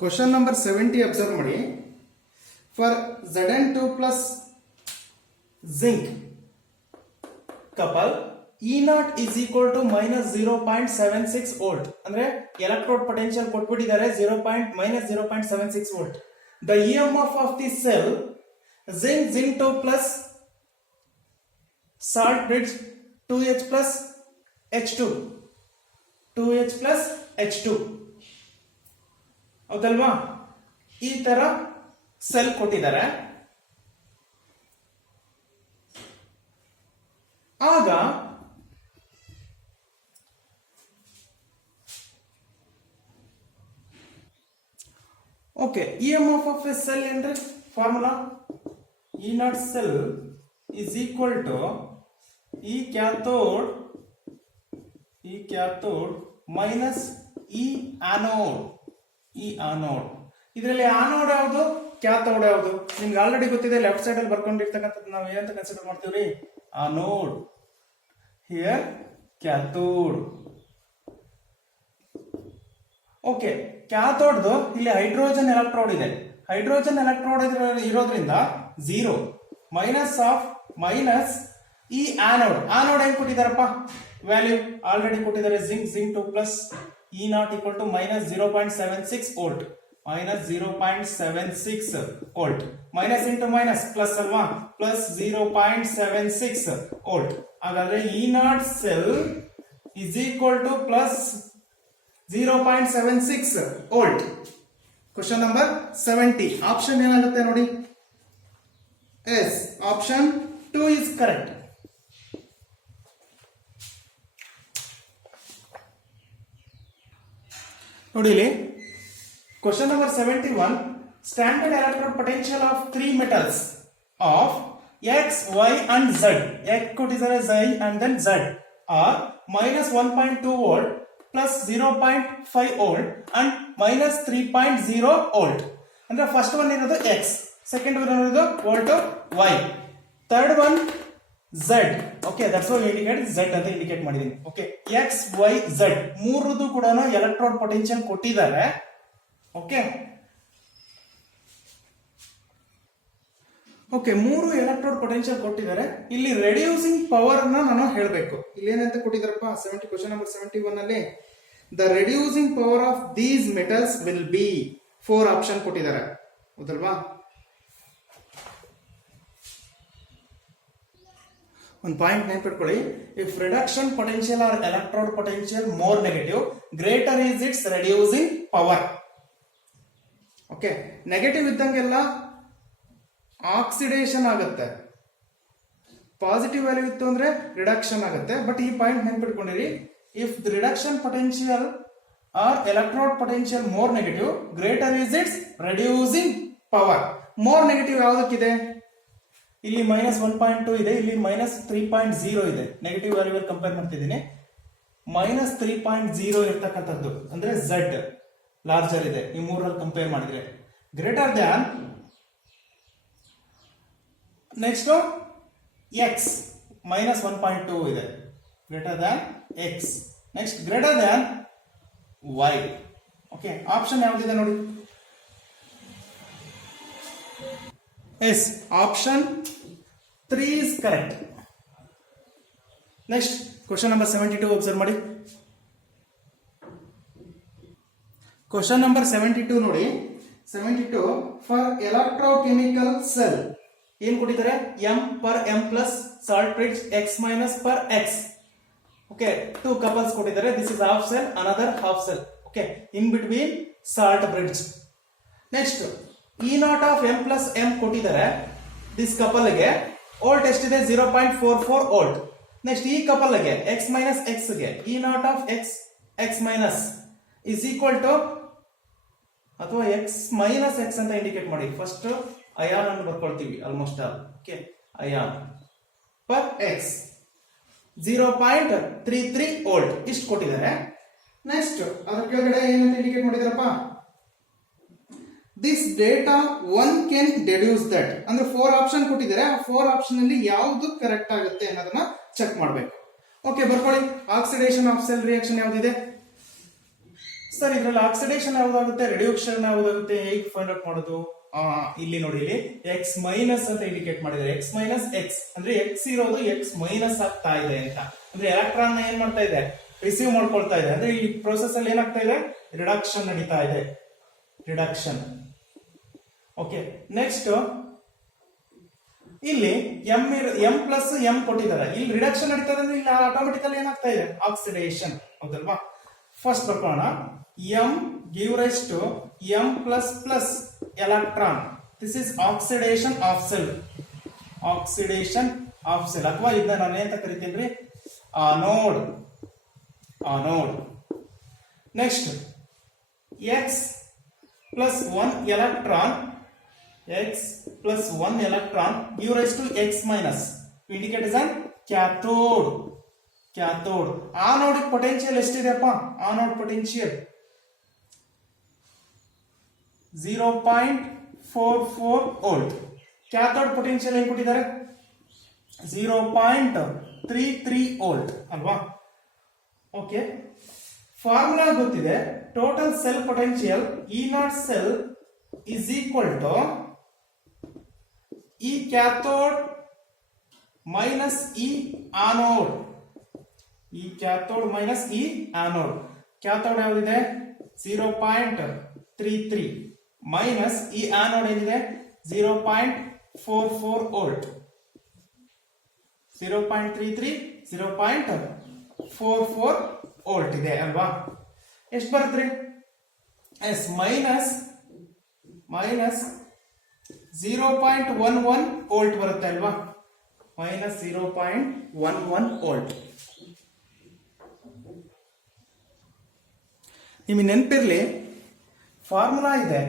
Question number 70 observe ಮಾಡಿ. For Zn2 plus zinc couple E0 is equal to minus 0.76 volt. ಅಂದ್ರೆ electrode potential ಕೊಟ್ಬಿಟ್ಟಿದ್ದಾರೆ minus 0.76 volt. The EMF of the cell zinc2 plus salt bridge 2H plus H2 2H plus H2 ಹೌದಲ್ವಾ? ಈ ತರ cell ಕೊಟ್ಟಿದ್ದಾರೆ. ಆಗ okay EMF of a cell ಅಂದ್ರೆ formula E0 cell is equal to E cathode minus E anode. ಇದರಲ್ಲಿ anode ಯಾವುದು, cathode ಯಾವುದು ನಿಮ್ಗೆ ಆಲ್ರೆಡಿ ಗೊತ್ತಿದೆ. ಲೆಫ್ಟ್ ಸೈಡ್ ಅಲ್ಲಿ ಬರ್ಕೊಂಡಿರ್ತಕ್ಕಂಥದ್ದು ನಾವು ಏನಂತ ಕನ್ಸಿಡರ್ ಮಾಡ್ತೀವ್ರಿ? ಆನೋಡ್. Here cathode. ಓಕೆ, ಕ್ಯಾಥೋಡ್ದು ಇಲ್ಲಿ ಹೈಡ್ರೋಜನ್ ಎಲೆಕ್ಟ್ರೋಡ್ ಇದೆ. ಹೈಡ್ರೋಜನ್ ಎಲೆಕ್ಟ್ರೋಡ್ ಇರೋದ್ರಿಂದ 0 ಮೈನಸ್ ಈ ಆನೋಡ್. ಆನೋಡ್ ಹೆಂಗ್ ಕೊಟ್ಟಿದಾರಪ್ಪ? ವ್ಯಾಲ್ಯೂ ಆಲ್ರೆಡಿ ಕೊಟ್ಟಿದ್ದಾರೆ. zinc 2 plus E0 equal to minus 0.76 volt. Minus 0.76 volt. Minus into minus plus ಅಲ್ವಾ? Plus 0.76 volt. ಹಾಗಾದ್ರೆ E0 cell is equal to plus 0.76 volt. Question number 70. Option ಏನಾಗುತ್ತೆ ನೋಡಿ? Yes, option 2 is correct. ನೋಡಿ ಇಲ್ಲಿ question number 71. Standard electrode potential of 3 metals of X, Y and Z. X ಕೊಟ್ಟಿದ್ದಾರೆ, Z and then Z are minus 1.2 volt plus 0.5 volt and minus 3.0 volt. ಅಂದ್ರೆ first one ಇರೋದು X, second one ಇರೋದು volt Y, third one Z. Okay, that's why indicate Z ಅಂತ indicate ಮಾಡಿದೀನಿ. Okay, X, Y, Z ಮೂರದು ಕೂಡ electrode potential ಕೊಟ್ಟಿದ್ದಾರೆ. Okay okay, ಮೂರು electrode potential ಕೊಟ್ಟಿದ್ದಾರೆ. ಇಲ್ಲಿ ರೆಡ್ಯೂಸಿಂಗ್ ಪವರ್ ನಾನು ಹೇಳಬೇಕು. ಇಲ್ಲಿ ಏನಂತ ಕೊಟ್ಟಿದ್ದಾರಪ್ಪ? ಕ್ವಶನ್ ನಂಬರ್ 71 ಅಲ್ಲಿ the reducing power of these metals will be 4 option ಕೊಟ್ಟಿದ್ದಾರೆ. ಹೌದಲ್ವಾ? ಒಂದು ಪಾಯಿಂಟ್ ನೆನಪಿಟ್ಕೊಳ್ಳಿ. If reduction potential are electrode potential more negative, greater is its reducing power. Okay, negative ಇದ್ದಂಗೆಲ್ಲ ಆಕ್ಸಿಡೇಷನ್ ಆಗುತ್ತೆ, ಪಾಸಿಟಿವ್ ವ್ಯಾಲ್ಯೂ ಇತ್ತು ಅಂದ್ರೆ ರಿಡಕ್ಷನ್ ಆಗುತ್ತೆ. ಬಟ್ ಈ ಪಾಯಿಂಟ್ ನೆನಪಿಟ್ಕೊಂಡಿರಿ. If the reduction potential are electrode potential more negative, greater is its reducing power. More negative ಯಾವುದಕ್ಕಿದೆ? ಇಲ್ಲಿ minus 1.2 ಇದೆ, ಇಲ್ಲಿ minus 3.0 ಇದೆ. ನೆಗೆಟಿವ್ ವ್ಯಾಲ್ಯೂ ಕಂಪೇರ್ ಮಾಡ್ತಿದ್ದೀನಿ. minus 3.0 ಇರ್ತಕ್ಕಂಥದ್ದು ಅಂದ್ರೆ Z ಲಾರ್ಜರ್ ಇದೆ. ಈ ಮೂರಲ್ಲಿ ಕಂಪೇರ್ ಮಾಡಿದ್ರೆ greater than, next X minus 1.2 ಇದೆ, greater than X. Next greater than Y. Okay, option ಯಾವ್ದಿದೆ ನೋಡಿ? Yes, option 3 is correct. Next question number 72 observe ಮಾಡಿ. ಕ್ವಶನ್ ನಂಬರ್ 72 ನೋಡಿ. 72 ಫಾರ್ ಎಲೆಕ್ಟ್ರೋಕೆಮಿಕಲ್ ಸೆಲ್ ಏನ್ ಕೊಟ್ಟಿದ್ದಾರೆ? M per M plus salt bridge X minus per X. Okay, 2 couples ಕೊಟ್ಟಿದ್ದಾರೆ. This is half cell, another half cell. Okay, in between salt bridge. Next E0 of M plus M ಕೊಟ್ಟಿದ್ದಾರೆ. This couple ಗೆ volt ಎಷ್ಟಿದೆ? 0.44 volt. Next ಈ couple ಗೆ X minus X ಗೆ E0 of X minus is equal to, ಅಥವಾ X minus X ಅಂತ indicate ಮಾಡಿ. First ion ಅನ್ನು ಬರ್ಕೊಳ್ತೀವಿ almost all. Okay, ion per X 0.33 volt ಇಷ್ಟು ಕೊಟ್ಟಿದ್ದಾರೆ. ನೆಕ್ಸ್ಟ್ ಅದರ ಕೆಳಗಡೆ ಏನಂತ ಇಂಡಿಕೇಟ್ ಮಾಡಿದಾರಪ್ಪ? This data one can deduce that. ಅಂದ್ರೆ 4 ಆಪ್ಷನ್ ಕೊಟ್ಟಿದ್ದಾರೆ. ಆ 4 ಆಪ್ಷನ್ ಅಲ್ಲಿ ಯಾವುದು ಕರೆಕ್ಟ್ ಆಗುತ್ತೆ ಅನ್ನೋದನ್ನ ಚೆಕ್ ಮಾಡಬೇಕು. ಓಕೆ, ಬರ್ಕೊಳ್ಳಿ. ಆಕ್ಸಿಡೇಷನ್ ಆಫ್ ಸೆಲ್ ರಿಯಾಕ್ಷನ್ ಯಾವ್ದಿದೆ? ಸರ್ ಇದ್ರಲ್ಲಿ ಆಕ್ಸಿಡೇಷನ್ ಯಾವ್ದಾಗುತ್ತೆ, ರಿಡ್ಯೂಕ್ಷನ್ ಯಾವ್ದಾಗುತ್ತೆ, ಹೇಗೆ ಫೈಂಡ್ ಔಟ್ ಮಾಡೋದು? ಇಲ್ಲಿ ನೋಡಿ, ಇಲ್ಲಿ ಎಕ್ಸ್ ಮೈನಸ್ ಅಂತ ಇಂಡಿಕೇಟ್ ಮಾಡಿದ್ದಾರೆ. ಎಕ್ಸ್ ಮೈನಸ್ ಎಕ್ಸ್ ಅಂದ್ರೆ ಎಕ್ಸ್ ಇರೋದು ಎಕ್ಸ್ ಮೈನಸ್ ಆಗ್ತಾ ಇದೆ ಅಂತ, ಅಂದ್ರೆ ಎಲೆಕ್ಟ್ರಾನ್ ಏನ್ ಮಾಡ್ತಾ ಇದೆ, ರಿಸೀವ್ ಮಾಡ್ಕೊಳ್ತಾ ಇದೆ. ಅಂದ್ರೆ ಈ ಪ್ರೋಸೆಸ್ ಅಲ್ಲಿ ಏನಾಗ್ತಾ ಇದೆ, ರಿಡಕ್ಷನ್ ನಡೀತಾ ಇದೆ, ರಿಡಕ್ಷನ್. ಓಕೆ, ನೆಕ್ಸ್ಟ್ ಇಲ್ಲಿ ಎಂ ಪ್ಲಸ್ ಎಂ ಕೊಟ್ಟಿದ್ದಾರೆ, ಇಲ್ಲಿ ರಿಡಕ್ಷನ್ ನಡೀತದೆ ಅಂದ್ರೆ ಇಲ್ಲಿ ಆಟೋಮೆಟಿಕಲಿ ಏನಾಗ್ತಾ ಇದೆ, ಆಕ್ಸಿಡೇಷನ್. ಹೌದಲ್ವಾ? ಫಸ್ಟ್ ಬರ್ಕೋಣ. M give rise to M plus plus electron. This is oxidation half cell, oxidation half cell, ಅಥವಾ ಇದನ್ನ ನಾನು ಏನಂತ ಕರಿತೀನಿ, anode, anode. Next X plus 1 electron, x plus 1 electron give rise to x minus, indicate as an cathode, cathode. Anodic potential ಎಷ್ಟಿದೆಪ್ಪ, anode potential 0.44 volt. cathode potential ಏನು ಕೊಟ್ಟಿದ್ದಾರೆ, 0.33 volt ಅಲ್ವಾ? Okay, formula ಗೊತ್ತಿದೆ. Total cell potential E not sell is equal to E cathode minus E anode, E cathode minus E anode. cathode ಯಾವ್ದಿದೆ 0.33 minus E anode ಏನಿದೆ 0.44 volt, 0.33 0.44 volt ಇದೆ ಅಲ್ವಾ? ಎಷ್ಟು ಬರುತ್ತೆ? S minus 0.11 volt ಬರುತ್ತೆ ಅಲ್ವಾ? Minus 0.11 volt. ನಿಮಗೆ ನೆನಪಿರ್ಲಿ, ಫಾರ್ಮುಲಾ ಇದೆ,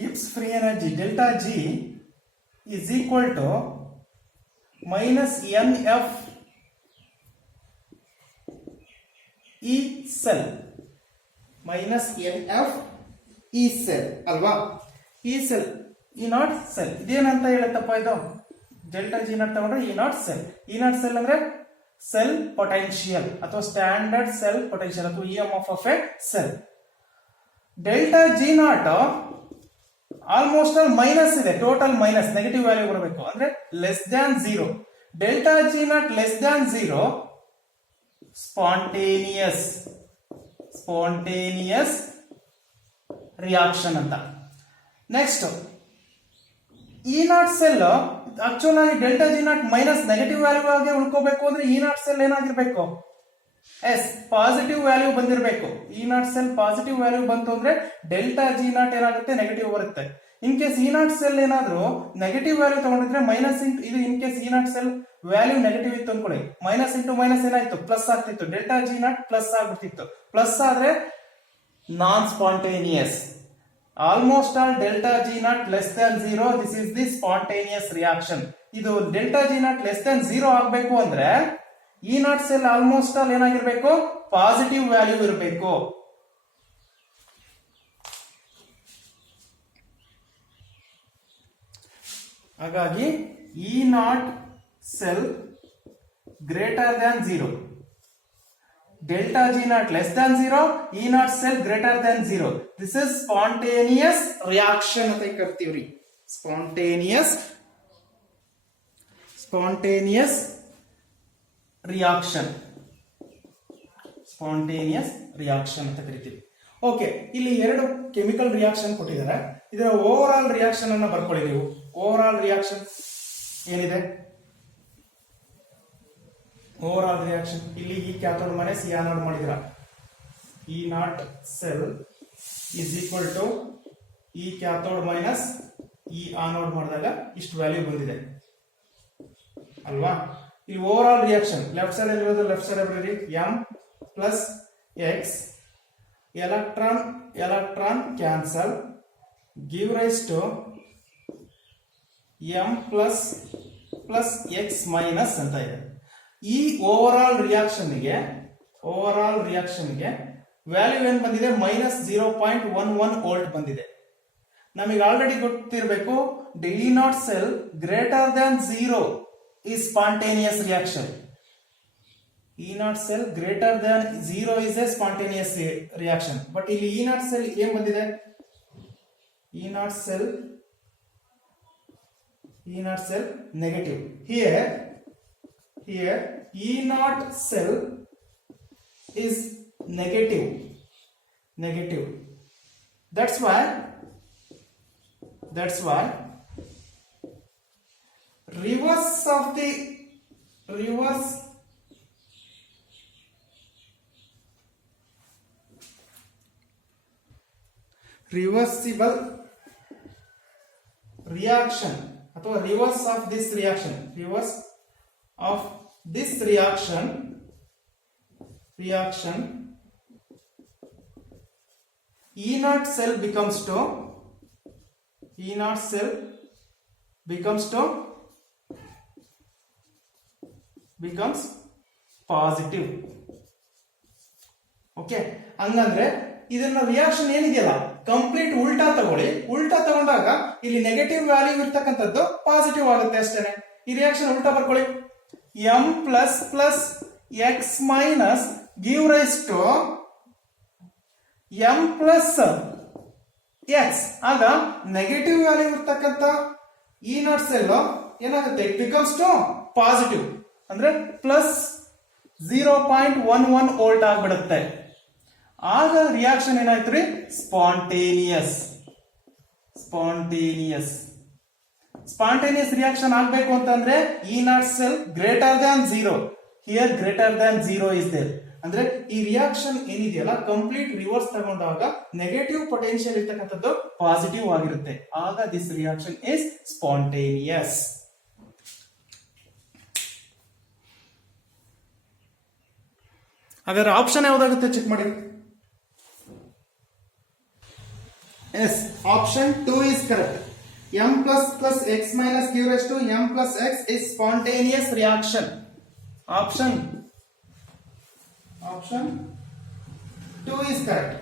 Gibbs free energy delta G is equal to minus n F E cell, minus n F E cell ಅಲ್ವಾ? ಈ ಸೆಲ್ ಇ ನಾಟ್ ಸೆಲ್ ಇದೇನಂತ ಹೇಳುತ್ತಪ್ಪ, ಇದು ಡೆಲ್ಟಾ ಜಿ ನಾಟ್ ತಗೊಂಡ್ರೆ E naught cell. E naught cell ಅಂದ್ರೆ cell potential ಅಥವಾ standard cell potential ಅಥವಾ EMF of a cell. Delta G naught almost all minus ಇದೆ, ಟೋಟಲ್ ಮೈನಸ್, ನೆಗೆಟಿವ್ ವ್ಯಾಲ್ಯೂ ಬರಬೇಕು, ಅಂದ್ರೆ less than 0. Delta G naught less than 0 spontaneous, spontaneous reaction ಅಂತ. Next E naught cell actual ಆಗಿ delta G naught minus negative value ಆಗಿ ಉಳ್ಕೋಬೇಕು ಅಂದ್ರೆ E naught cell ಏನಾಗಿರ್ಬೇಕು, yes positive value ಬಂದಿರಬೇಕು. E naught cell positive value ಬಂತು ಅಂದ್ರೆ delta G naught ಏನಾಗುತ್ತೆ, ನೆಗೆಟಿವ್ ಬರುತ್ತೆ. In case E naught cell ಏನಾದ್ರು ನೆಗೆಟಿವ್ ವ್ಯಾಲ್ಯೂ ತಗೊಂಡಿದ್ರೆ ಮೈನಸ್ ಇಂಟು ಇದು, in case E naught cell value negative ಇತ್ತು ಅನ್ಕೊಳ್ಳಿ, ಮೈನಸ್ ಇಂಟು ಮೈನಸ್ ಏನಾಯ್ತು, ಪ್ಲಸ್ ಆಗ್ತಿತ್ತು, ಡೆಲ್ಟಾ ಜಿ ನಾಟ್ ಪ್ಲಸ್ ಆಗ್ಬಿಡ್ತಿತ್ತು. ಪ್ಲಸ್ ಆದ್ರೆ non spontaneous. Almost all delta G naught less than 0, this is the spontaneous reaction. ಇದು delta G naught less than 0 ಆಗ್ಬೇಕು ಅಂದ್ರೆ E naught cell almost all ಏನಾಗಿರ್ಬೇಕು, positive value ಇರಬೇಕು. ಹಾಗಾಗಿ E naught cell greater than 0, delta G naught less than 0, E naught cell greater than 0. This is spontaneous reaction ಅಂತ ಕರಿತೀವ್ರಿ. Spontaneous reaction, spontaneous reaction ಅಂತ ಕರಿತೀವಿ. Okay, ಇಲ್ಲಿ ಎರಡು chemical reaction ಕೊಟ್ಟಿದ್ದಾರೆ. ಇದರ ಓವರ್ ಆಲ್ ರಿಯಾಕ್ಷನ್ ಅನ್ನ ಬರ್ಕೊಳ್ಳಿ ನೀವು. ಓವರ್ ಆಲ್ ರಿಯಾಕ್ಷನ್ ಏನಿದೆ, ಓವರ್ ಆಲ್ ರಿಯಾಕ್ಷನ್ ಇಲ್ಲಿ E cathode minus E anode ಮಾಡಿದಿರ, E naught cell is equal to E cathode minus E anode ಮಾಡಿದಾಗ ಇಷ್ಟು ವ್ಯಾಲ್ಯೂ ಬಂದಿದೆ ಅಲ್ವಾ? ಈ overall reaction left side ಇರೋದು ಲೆಫ್ಟ್ ಸೈಡ್ ಬರೀರಿ, M plus X, electron cancel, give rise to M plus X minus ಅಂತ ಇದೆ. ಈ ಓವರ್ ಆಲ್ ರಿಯಾಕ್ಷನ್ಗೆ ವ್ಯಾಲ್ಯೂ ಏನ್ ಬಂದಿದೆ, ಮೈನಸ್ 0.11 ವೋಲ್ಟ್ ಬಂದಿದೆ. ನಮಗೆ ಆಲ್ರೆಡಿ ಗೊತ್ತಿರಬೇಕು, did not cell greater than 0 ಈ spontaneous reaction. E naught cell greater than 0 is a spontaneous reaction. But ಇಲ್ಲಿ E naught cell ಏನ್ ಬಂದಿದೆ? E naught cell negative. Here E naught cell is negative. That's why reversible reaction ಅಥವಾ reverse of this reaction E naught cell becomes positive. Okay, ಹಂಗಂದ್ರೆ ಇದನ್ನ reaction ಏನಿದೆಯಲ್ಲ complete ಉಲ್ಟಾ ತಗೊಂಡಾಗ ಇಲ್ಲಿ ನೆಗೆಟಿವ್ ವ್ಯಾಲ್ಯೂ ಇರ್ತಕ್ಕಂಥದ್ದು ಪಾಸಿಟಿವ್ ಆಗುತ್ತೆ ಅಷ್ಟೇನೆ. ಈ ರಿಯಾಕ್ಷನ್ ಉಲ್ಟಾ ಬರ್ಕೊಳ್ಳಿ. m plus plus x minus give rise to m plus x. ಆಗ ನೆಗೆಟಿವ್ ವ್ಯಾಲ್ಯೂ ಇರ್ತಕ್ಕಂಥ E naught cell ಏನಾಗುತ್ತೆ? ಇಟ್ ಬಿಕಮ್ಸ್ ಟು ಪಾಸಿಟಿವ್, ಅಂದ್ರೆ ಪ್ಲಸ್ 0.11 ವೋಲ್ಟ್ ಆಗ್ಬಿಡುತ್ತೆ. ಆಗ ರಿಯಾಕ್ಷನ್ ಏನಾಯ್ತು ರೀ? ಸ್ಪಾಂಟೇನಿಯಸ್ ರಿಯಾಕ್ಷನ್ ಆಗ್ಬೇಕು ಅಂತಂದ್ರೆ E naught cell greater than 0. Here greater than 0 is there. ಅಂದ್ರೆ ಈ ರಿಯಾಕ್ಷನ್ ಏನಿದೆಯಲ್ಲ ಕಂಪ್ಲೀಟ್ ರಿವರ್ಸ್ ತಗೊಂಡಾಗ ನೆಗೆಟಿವ್ ಪೊಟೆನ್ಶಿಯಲ್ ಇರ್ತಕ್ಕಂಥದ್ದು ಪಾಸಿಟಿವ್ ಆಗಿರುತ್ತೆ. ಆಗ ದಿಸ್ ರಿಯಾಕ್ಷನ್ ಇಸ್ ಸ್ಪಾಂಟೇನಿಯಸ್. ಹಾಗಾದ್ರೆ ಆಪ್ಷನ್ ಯಾವ್ದಾಗುತ್ತೆ ಚೆಕ್ ಮಾಡಿ. Yes, option 2 is correct. m plus plus x minus q raised to m plus x is spontaneous reaction. Option 2 is correct.